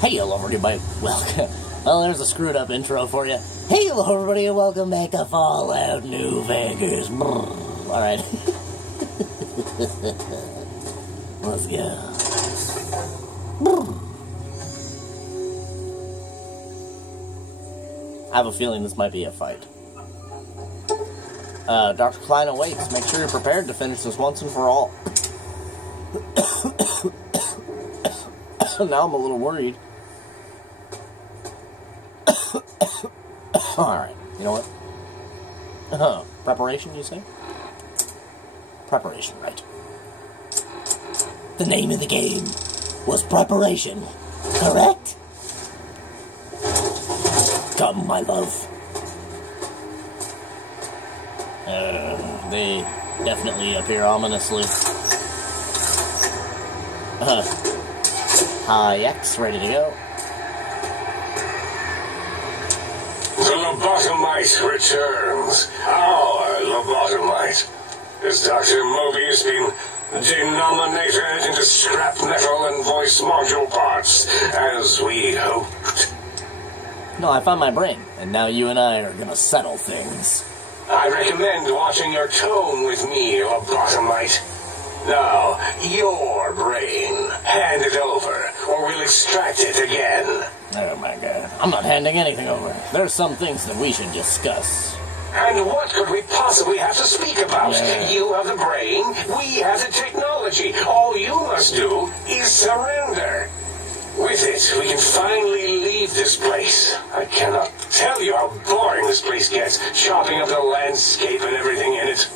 Hey, hello everybody, welcome. Well, there's a screwed up intro for you. Hey, hello everybody, and welcome back to Fallout New Vegas. Alright. Let's go. I have a feeling this might be a fight. Dr. Klein awaits. Make sure you're prepared to finish this once and for all. Now I'm a little worried. Alright, you know what? Preparation, you say? Preparation, right. The name of the game was Preparation, correct? Come, my love. They definitely appear ominously. Hi, X, ready to go. The lobotomite returns. Our lobotomite. Has Dr. Mobius been denominated into scrap metal and voice module parts, as we hoped? No, I found my brain, and now you and I are gonna settle things. I recommend watching your tone with me, lobotomite. Now, your brain. Hand it over, or we'll extract it again. Oh my god. I'm not handing anything over. There's some things that we should discuss. And what could we possibly have to speak about? Yeah. You have the brain, we have the technology. All you must do is surrender. With it, we can finally leave this place. I cannot tell you how boring this place gets, chopping up the landscape and everything in it.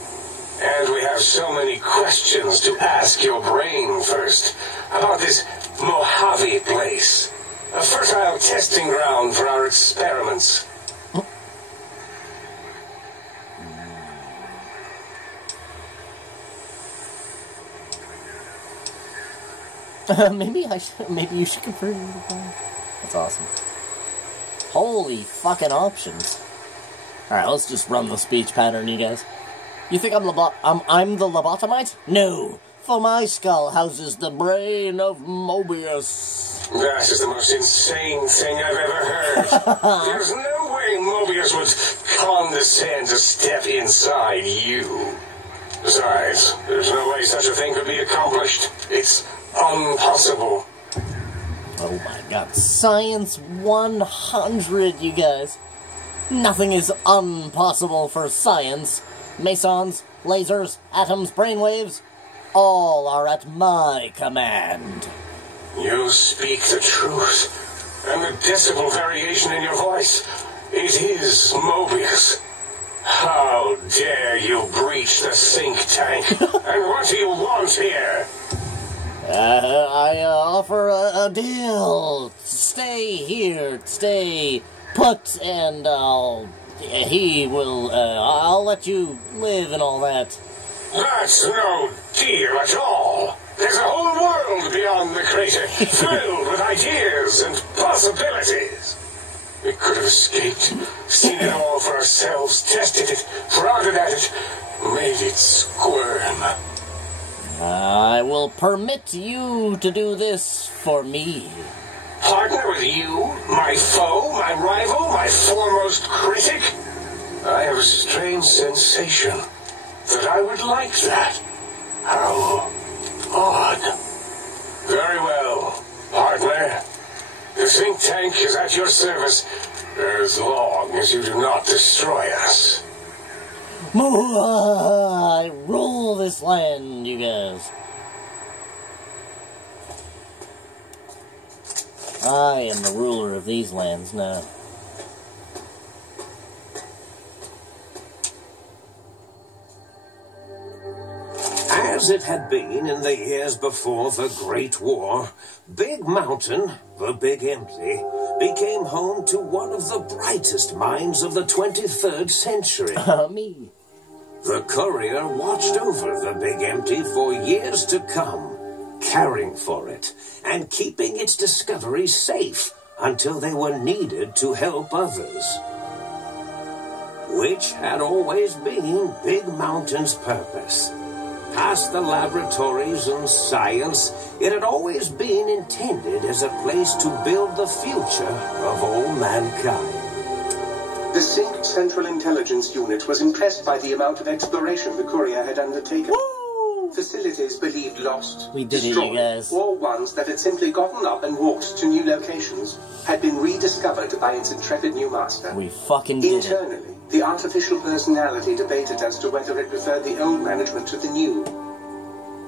And we have so many questions to ask your brain first. About this Mojave place. A fertile testing ground for our experiments. Maybe you should convert it to that. That's awesome. Holy fucking options. Alright, let's just run the speech pattern, you guys. You think I'm the lobotomite? No, for my skull houses the brain of Mobius. That is the most insane thing I've ever heard. There's no way Mobius would condescend to step inside you. Besides, there's no way such a thing could be accomplished. It's impossible. Oh my god. Science 100, you guys. Nothing is impossible for science. Mesons, lasers, atoms, brainwaves, all are at my command. You speak the truth. And the decibel variation in your voice, it is Mobius. How dare you breach the think tank? And what do you want here? I offer a deal. Stay here, stay put, and I'll let you live and all that. That's no deal at all. There's a whole world beyond the crater, filled with ideas and possibilities. We could have escaped, seen it all for ourselves, tested it, prodded at it, made it squirm. I will permit you to do this for me. Partner with you, my foe, my rival, my foremost critic? I have a strange sensation that I would like that. How odd. Very well, partner. The think tank is at your service as long as you do not destroy us. I rule this land, you guys. I am the ruler of these lands now. As it had been in the years before the Great War, Big Mountain, the Big Empty, became home to one of the brightest minds of the 23rd century. Me. The courier watched over the Big Empty for years to come, caring for it and keeping its discoveries safe until they were needed to help others. Which had always been Big Mountain's purpose. past the laboratories and science, it had always been intended as a place to build the future of all mankind. The Sync Central Intelligence Unit was impressed by the amount of exploration the courier had undertaken. Woo! Facilities believed lost, We did destroyed, it, you guys. or ones that had simply gotten up and walked to new locations had been rediscovered by its intrepid new master. We fucking did it. Internally, the artificial personality debated as to whether it preferred the old management to the new,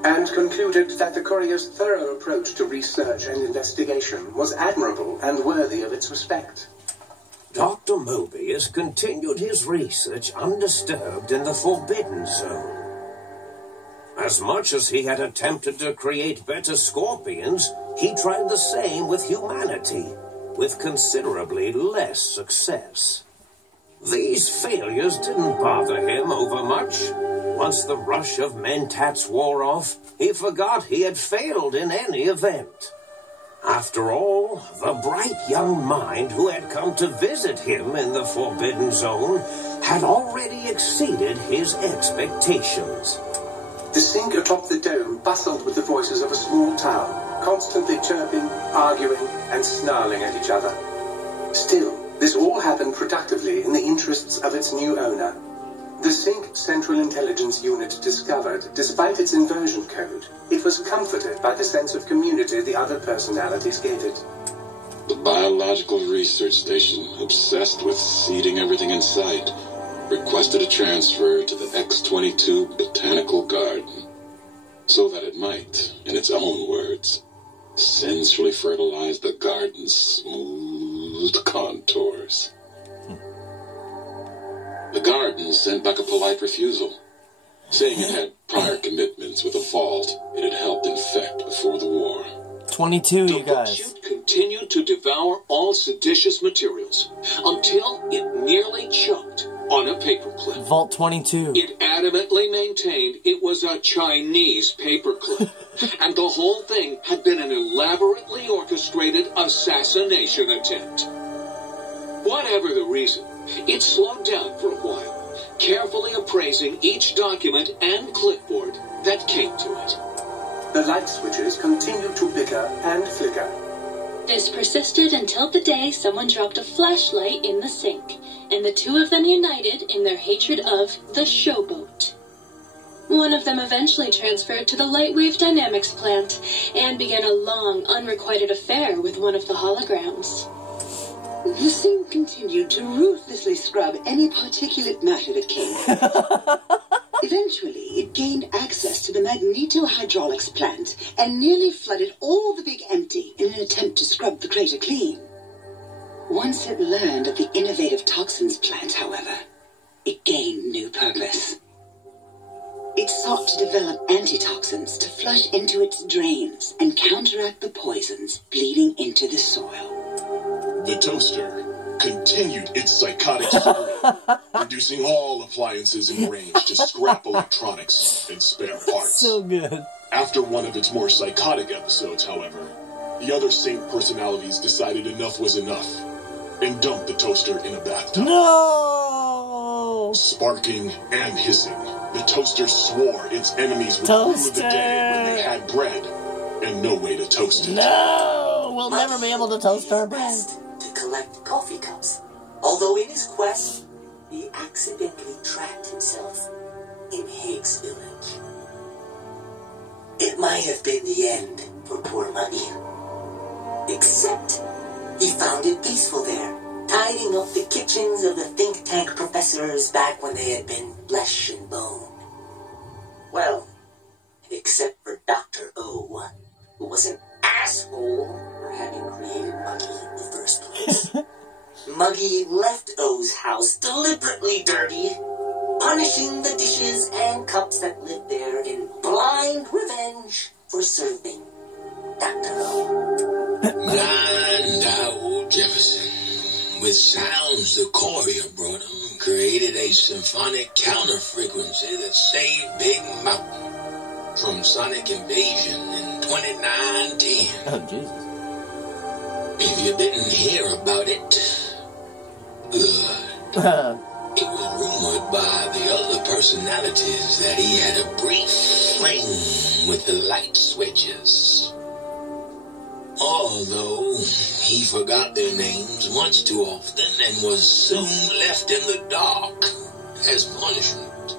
and concluded that the courier's thorough approach to research and investigation was admirable and worthy of its respect. Dr. Mobius continued his research undisturbed in the Forbidden Zone. As much as he had attempted to create better scorpions, he tried the same with humanity, with considerably less success. These failures didn't bother him overmuch. Once the rush of mentats wore off, he forgot he had failed in any event. After all, the bright young mind who had come to visit him in the Forbidden Zone had already exceeded his expectations. The Sync atop the dome bustled with the voices of a small town, constantly chirping, arguing, and snarling at each other. Still, this all happened productively in the interests of its new owner. The Sync Central Intelligence Unit discovered, despite its inversion code, it was comforted by the sense of community the other personalities gave it. The Biological Research Station, obsessed with seeding everything in sight, requested a transfer to the X-22 Botanical Garden, so that it might, in its own words, sensually fertilize the garden's smooth contours. The garden sent back a polite refusal, saying it had prior commitments with a vault it had helped infect before the war. 22, you The guys. Shoot continued to devour all seditious materials until it nearly choked on a paperclip. Vault 22. It adamantly maintained it was a Chinese paperclip, and the whole thing had been an elaborately orchestrated assassination attempt. Whatever the reason, it slowed down for a while, carefully appraising each document and clipboard that came to it. The light switches continued to bicker and flicker. This persisted until the day someone dropped a flashlight in the sink, and the two of them united in their hatred of the showboat. One of them eventually transferred to the Lightwave Dynamics plant and began a long, unrequited affair with one of the holograms. The Sync continued to ruthlessly scrub any particulate matter that came. Eventually, it gained access to the magnetohydraulics plant and nearly flooded all the Big Empty in an attempt to scrub the crater clean. Once it learned of the innovative toxins plant, however, it gained new purpose. It sought to develop antitoxins to flush into its drains and counteract the poisons bleeding into the soil. The toaster continued its psychotic spree, reducing all appliances in range to scrap electronics and spare parts. So good. After one of its more psychotic episodes, however, the other Sync personalities decided enough was enough and dumped the toaster in a bathtub. No! Sparking and hissing, the toaster swore its enemies would rue the day when they had bread and no way to toast it. No! We'll never be able to toast our bread. To collect coffee cups, although in his quest, he accidentally trapped himself in Higgs Village. It might have been the end for poor Muggy. Except, he found it peaceful there, tidying up the kitchens of the think tank professors back when they had been flesh and bone. Well, except for Dr. O, who was an asshole for having created Muggy in the first place. Muggy left O's house deliberately dirty, punishing the dishes and cups that lived there in blind revenge for serving Dr. O. Blind old Jefferson, with sounds the courier brought him, created a symphonic counter-frequency that saved Big Mountain from sonic invasion in 2910. Oh, Jesus. If you didn't hear about it, good. It was rumored by the other personalities that he had a brief fling with the light switches. Although he forgot their names much too often and was soon left in the dark as punishment.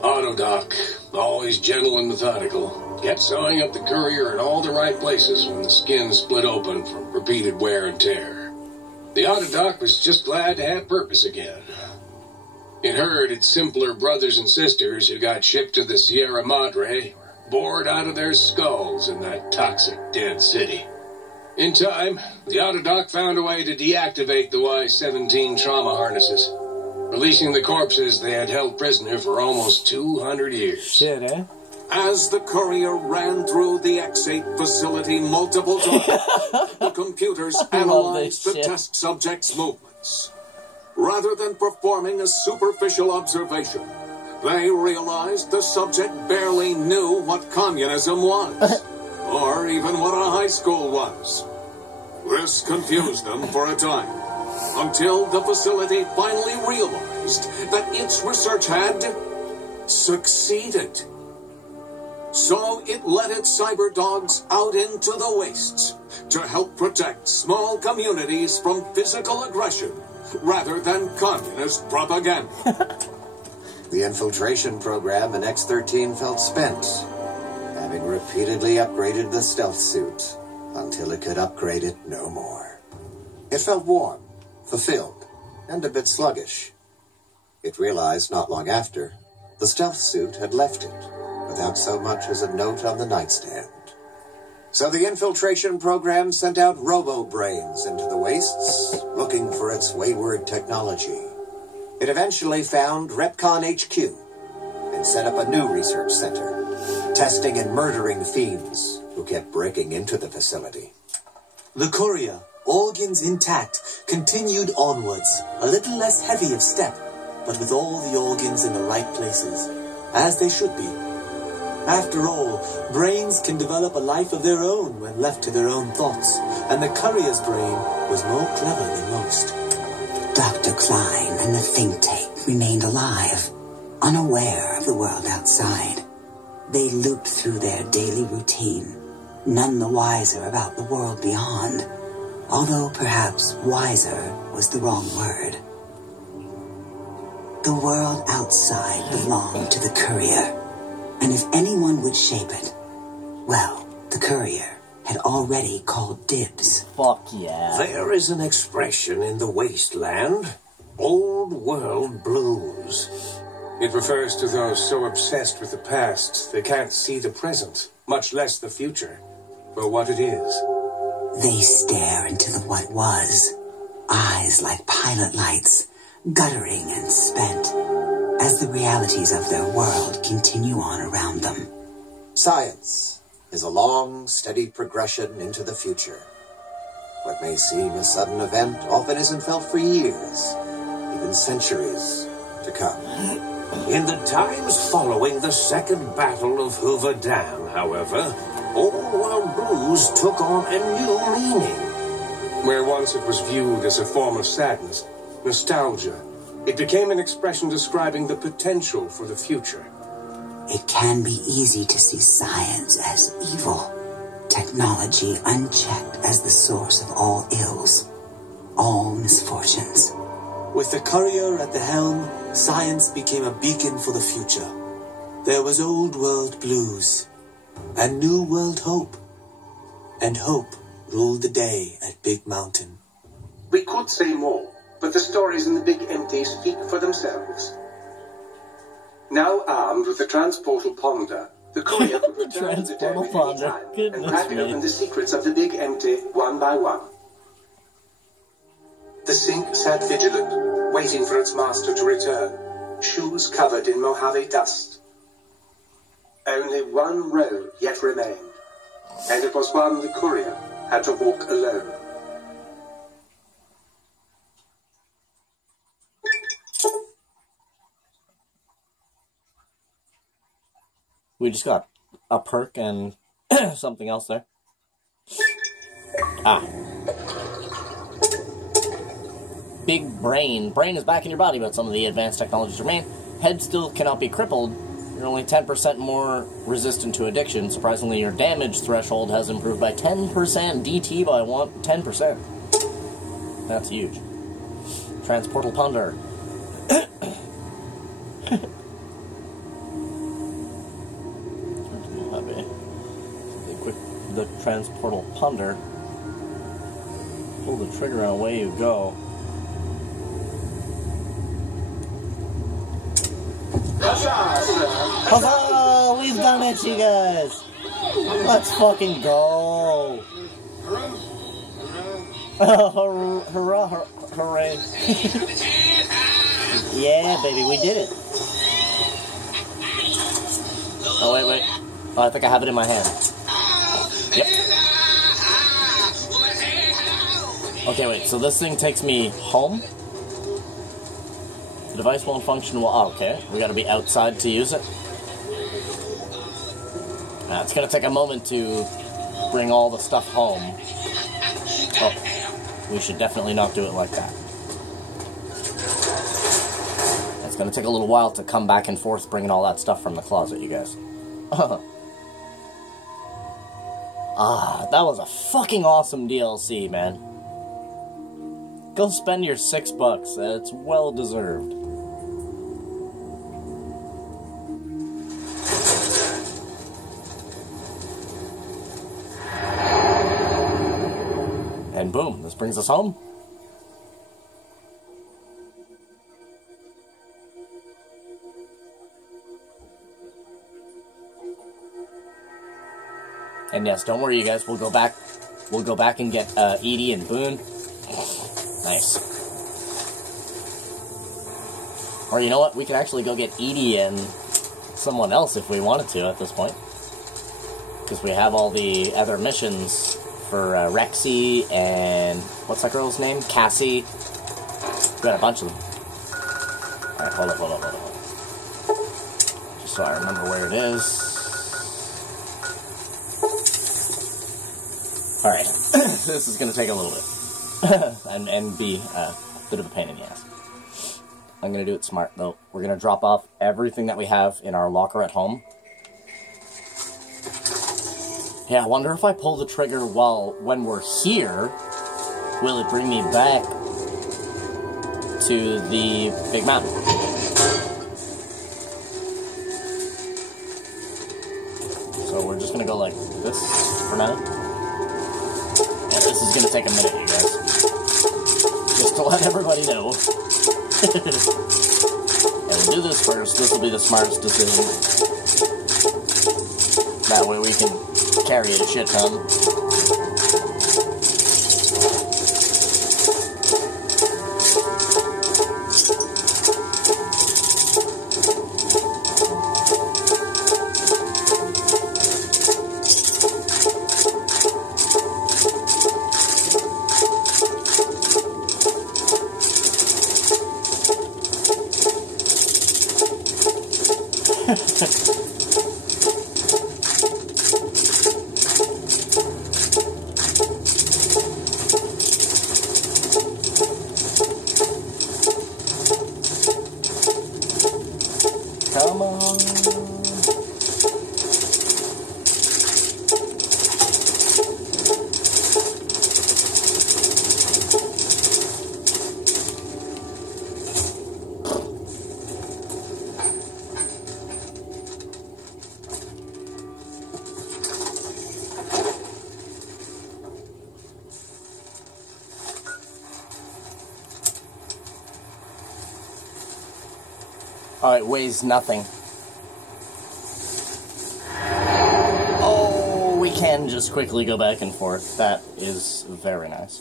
Autodoc, always gentle and methodical, kept sewing up the courier in all the right places when the skin split open from repeated wear and tear. The Autodoc was just glad to have purpose again. It heard its simpler brothers and sisters who got shipped to the Sierra Madre were bored out of their skulls in that toxic dead city. In time, the Autodoc found a way to deactivate the Y-17 trauma harnesses, releasing the corpses they had held prisoner for almost 200 years. Shit, eh? As the courier ran through the X8 facility multiple times, the computers analyzed the test subject's movements. Rather than performing a superficial observation, they realized the subject barely knew what communism was, or even what a high school was. This confused them for a time, until the facility finally realized that its research had succeeded. So it let its cyber dogs out into the wastes to help protect small communities from physical aggression rather than communist propaganda. The infiltration program in X-13 felt spent, having repeatedly upgraded the stealth suit until it could upgrade it no more. It felt warm, fulfilled, and a bit sluggish. It realized not long after the stealth suit had left it without so much as a note on the nightstand. So the infiltration program sent out robo-brains into the wastes, looking for its wayward technology. It eventually found Repcon HQ and set up a new research center, testing and murdering fiends who kept breaking into the facility. The courier, organs intact, continued onwards, a little less heavy of step, but with all the organs in the right places, as they should be. After all, brains can develop a life of their own when left to their own thoughts, and the courier's brain was more clever than most. Dr. Klein and the think tank remained alive, unaware of the world outside. They looped through their daily routine, none the wiser about the world beyond, although perhaps wiser was the wrong word. The world outside belonged to the courier, and if anyone would shape it, well, the courier had already called dibs. Fuck yeah. There is an expression in the wasteland, old world blues. It refers to those so obsessed with the past they can't see the present, much less the future, for what it is. They stare into the what was, eyes like pilot lights, guttering and spent, as the realities of their world continue on around them. Science is a long, steady progression into the future. What may seem a sudden event often isn't felt for years, even centuries to come. In the times following the Second Battle of Hoover Dam, however, old world blues took on a new meaning. Where once it was viewed as a form of sadness, nostalgia, it became an expression describing the potential for the future. It can be easy to see science as evil, technology unchecked as the source of all ills, all misfortunes. With the courier at the helm, science became a beacon for the future. There was old world blues, and new world hope. And hope ruled the day at Big Mountain. We could say more, but the stories in the Big Empty speak for themselves. Now armed with the transportal ponder, the courier could return to the dam at any time and crack open the secrets of the Big Empty one by one. The sink sat vigilant, waiting for its master to return, shoes covered in Mojave dust. Only one road yet remained, and it was one the courier had to walk alone. We just got a perk and something else there. big brain. Brain is back in your body, but some of the advanced technologies remain. Head still cannot be crippled. You're only 10% more resistant to addiction. Surprisingly, your damage threshold has improved by 10%. DT by 10%. That's huge. Transportal Ponder. Equip the Transportal Ponder. Pull the trigger and away you go. Huzzah! We've done it, you guys! Let's fucking go! Hurrah, hooray. Yeah, baby, we did it. Oh, wait. Oh, I think I have it in my hand. Yep. Okay, wait, so this thing takes me home? The device won't function well. Oh, okay. We gotta be outside to use it. It's gonna take a moment to bring all the stuff home. Oh, we should definitely not do it like that. It's gonna take a little while to come back and forth bringing all that stuff from the closet, you guys. That was a fucking awesome DLC, man. Go spend your $6. It's well deserved. And boom, this brings us home. And yes, don't worry, you guys. We'll go back and get Edie and Boone. Nice. Or you know what? We could actually go get Edie and someone else if we wanted to at this point. Because we have all the other missions for Rexy and... what's that girl's name? Cassie. We got a bunch of them. Alright, hold up. Just so I remember where it is. Alright. This is going to take a little bit. and be a bit of a pain in the ass. I'm going to do it smart, though. We're going to drop off everything that we have in our locker at home. Yeah, I wonder if I pull the trigger when we're here, will it bring me back to the big mountain? So we're just going to go like this for now. Yeah, this is going to take a minute, you guys. Just to let everybody know. Yeah, we'll do this first. This will be the smartest decision. That way we can carry it a shit ton. Come on. Oh, it weighs nothing. Oh, we can just quickly go back and forth. That is very nice.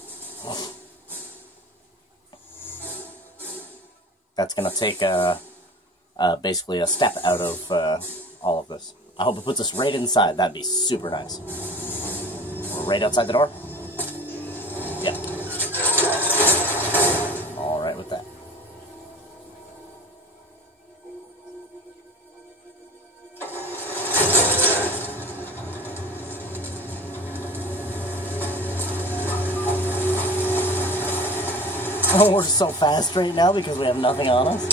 That's going to take basically a step out of all of this. I hope it puts us right inside. That'd be super nice. We're right outside the door? Yeah. All right with that. Oh, we're so fast right now because we have nothing on us.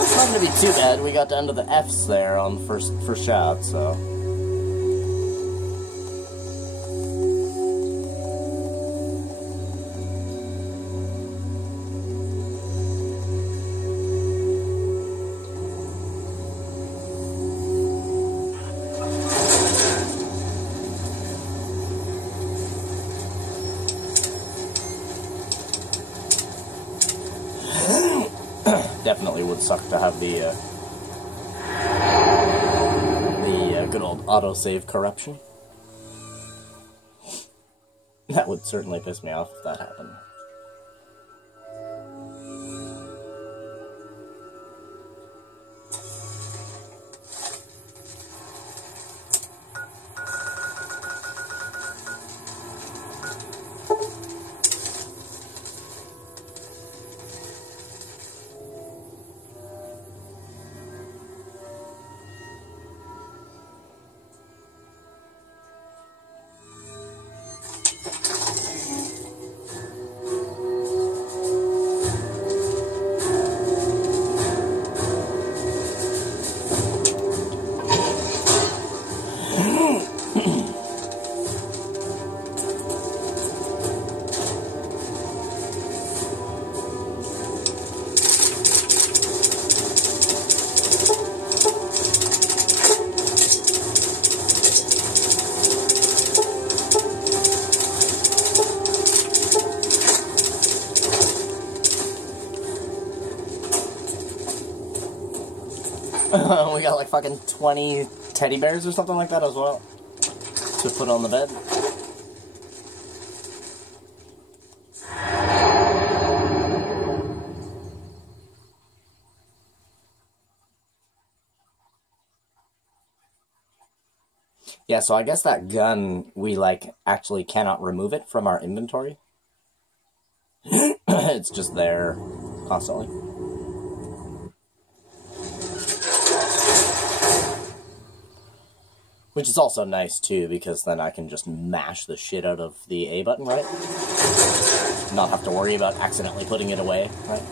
It's not gonna be too bad. We got down to the F's there on the first shot, so. Definitely would suck to have the good old autosave corruption. That would certainly piss me off if that happened. We got like fucking 20 teddy bears or something like that as well to put on the bed. Yeah, so I guess that gun, we like actually cannot remove it from our inventory. It's just there constantly. Which is also nice, too, because then I can just mash the shit out of the A button, right? Not have to worry about accidentally putting it away, right?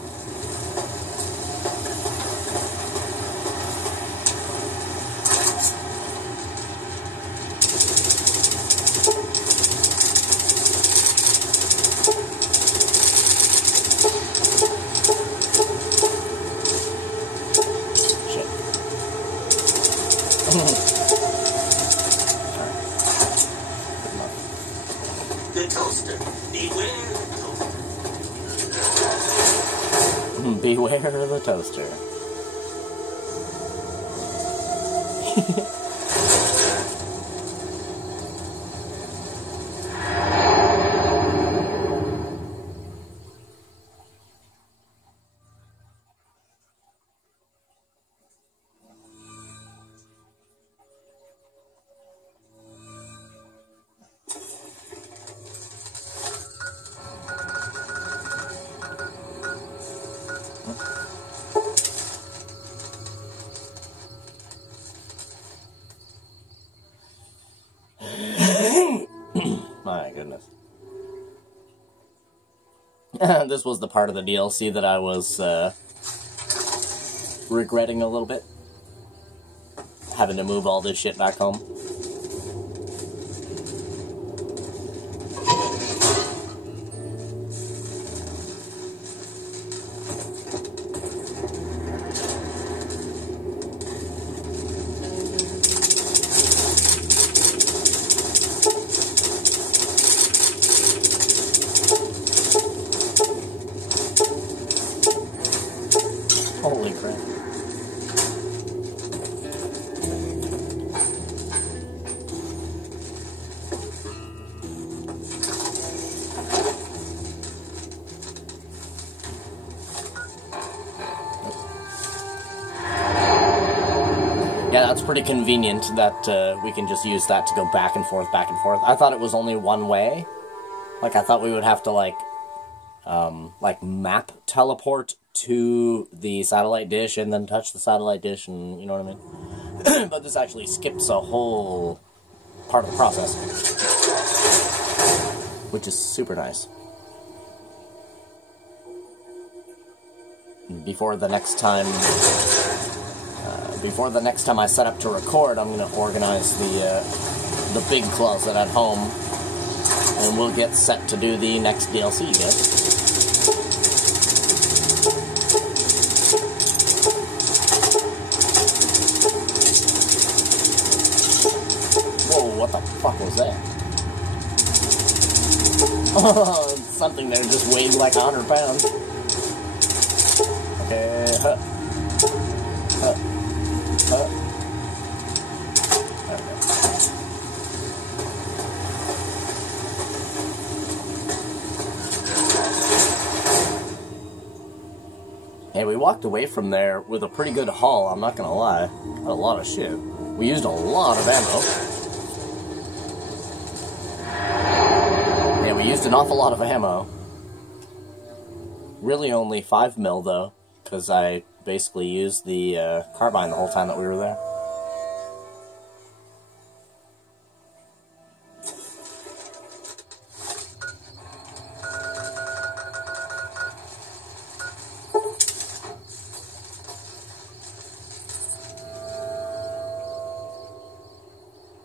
Beware the toaster. My goodness. This was the part of the DLC that I was regretting a little bit. Having to move all this shit back home. Holy crap. Yeah, that's pretty convenient that we can just use that to go back and forth, back and forth. I thought it was only one way, Like, I thought we would have to, like map teleport to the satellite dish and then touch the satellite dish and, you know what I mean? But this actually skips a whole part of the process, which is super nice. Before the next time I set up to record, I'm gonna organize the big closet at home, and we'll get set to do the next DLC, guys. What the fuck was that? Oh, something there just weighed like 100 pounds. Okay, huh. And we walked away from there with a pretty good haul, I'm not gonna lie. Had a lot of shit. We used a lot of ammo. We used an awful lot of ammo. Really only 5 mil though, because I basically used the carbine the whole time that we were there.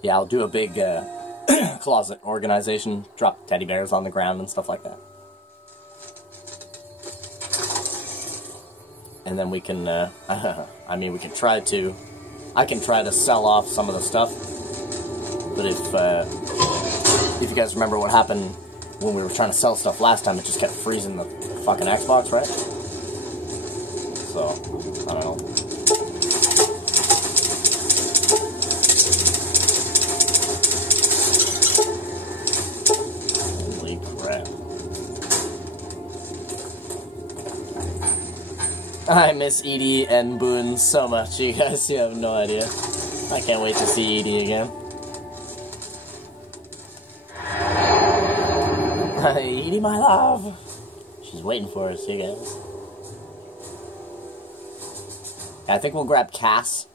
Yeah, I'll do a big closet organization, drop teddy bears on the ground and stuff like that. And then we can, I mean, we can try to, I can try to sell off some of the stuff, but if you guys remember what happened when we were trying to sell stuff last time, it just kept freezing the fucking Xbox, right? So, I don't know. I miss Edie and Boone so much, you guys, you have no idea. I can't wait to see Edie again. Edie, my love! She's waiting for us, you guys. I think we'll grab Cass.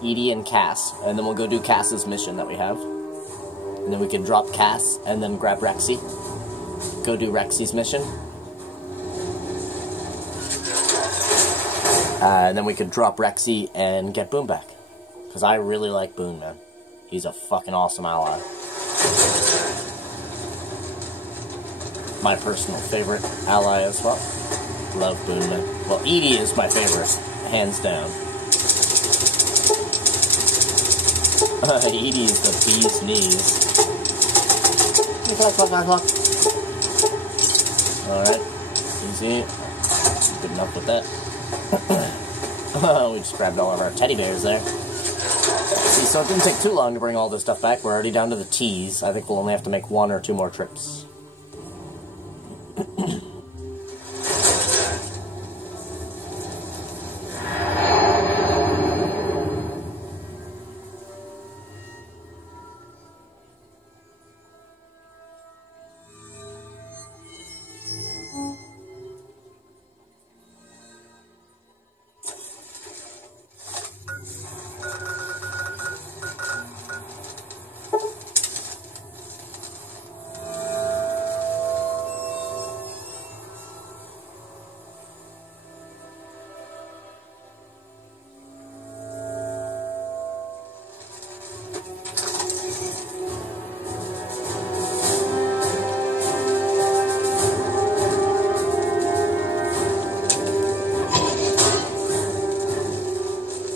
Edie and Cass, and then we'll go do Cass's mission that we have. And then we can drop Cass, and then grab Rexy. Go do Rexy's mission. And then we could drop Rexy and get Boone back. Because I really like Boone, man. He's a fucking awesome ally. My personal favorite ally as well. Love Boone, man. Well, Edie is my favorite, hands down. Edie is the bee's knees. Alright. Easy. Good enough with that. We just grabbed all of our teddy bears there. See, so it didn't take too long to bring all this stuff back. We're already down to the T's. I think we'll only have to make 1 or 2 more trips.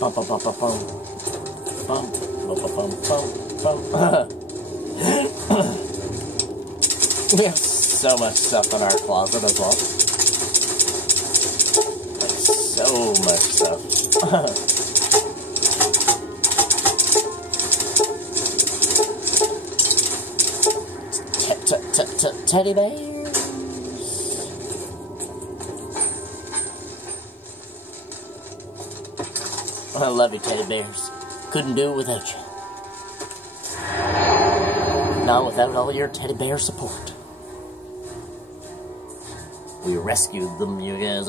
Bum, bum, bum, bum, bum. Bum, bum, bum, bum, bum, bum. We have so much stuff in our closet as well. Like, so much stuff. Teddy bears. I love you, teddy bears. Couldn't do it without you. Not without all your teddy bear support. We rescued them, you guys.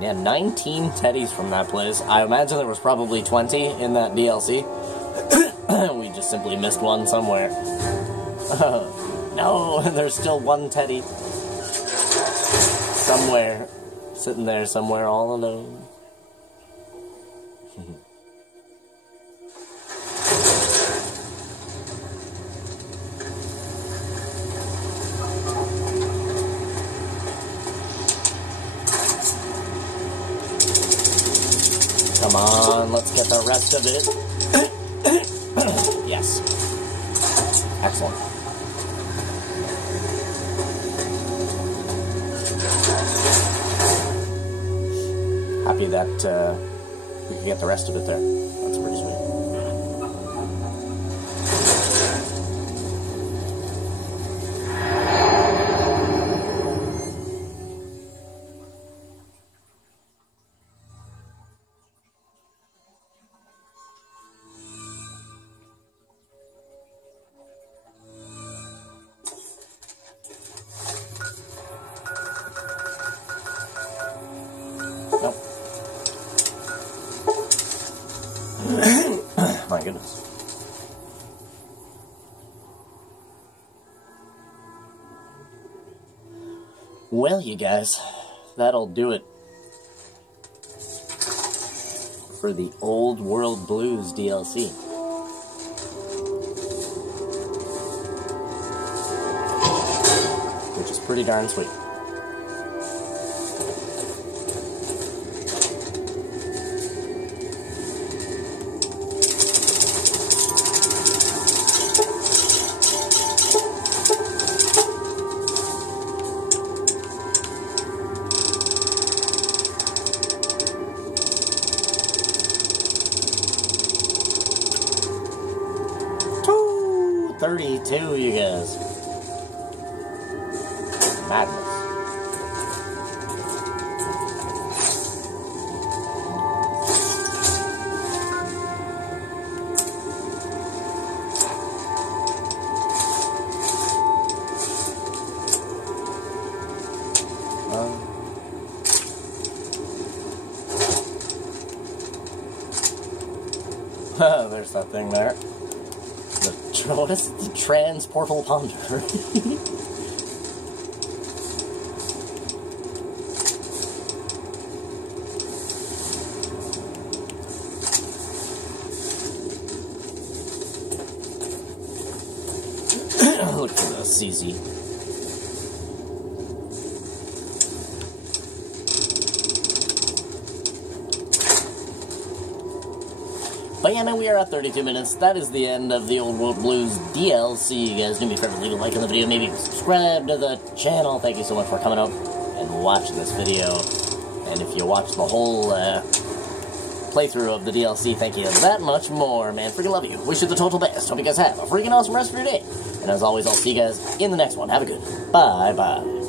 Yeah, 19 teddies from that place. I imagine there was probably 20 in that DLC. We just simply missed one somewhere. No, there's still one teddy. Somewhere. Sitting there somewhere all alone. Come on, let's get the rest of it. Yes. Excellent. Happy that we can get the rest of it there. That's pretty sweet. My goodness. Well, you guys, that'll do it for the Old World Blues DLC. Which is pretty darn sweet. $32, you guys. Madness. There's that thing there. What is it? The Transportal Ponder? Look for the CZ. But yeah, man, we are at 32 minutes. That is the end of the Old World Blues DLC. You guys do me a favor, leave a like on the video, maybe subscribe to the channel. Thank you so much for coming out and watching this video. And if you watch the whole playthrough of the DLC, thank you that much more, man. Freaking love you. Wish you the total best. Hope you guys have a freaking awesome rest of your day. And as always, I'll see you guys in the next one. Have a good. Bye-bye.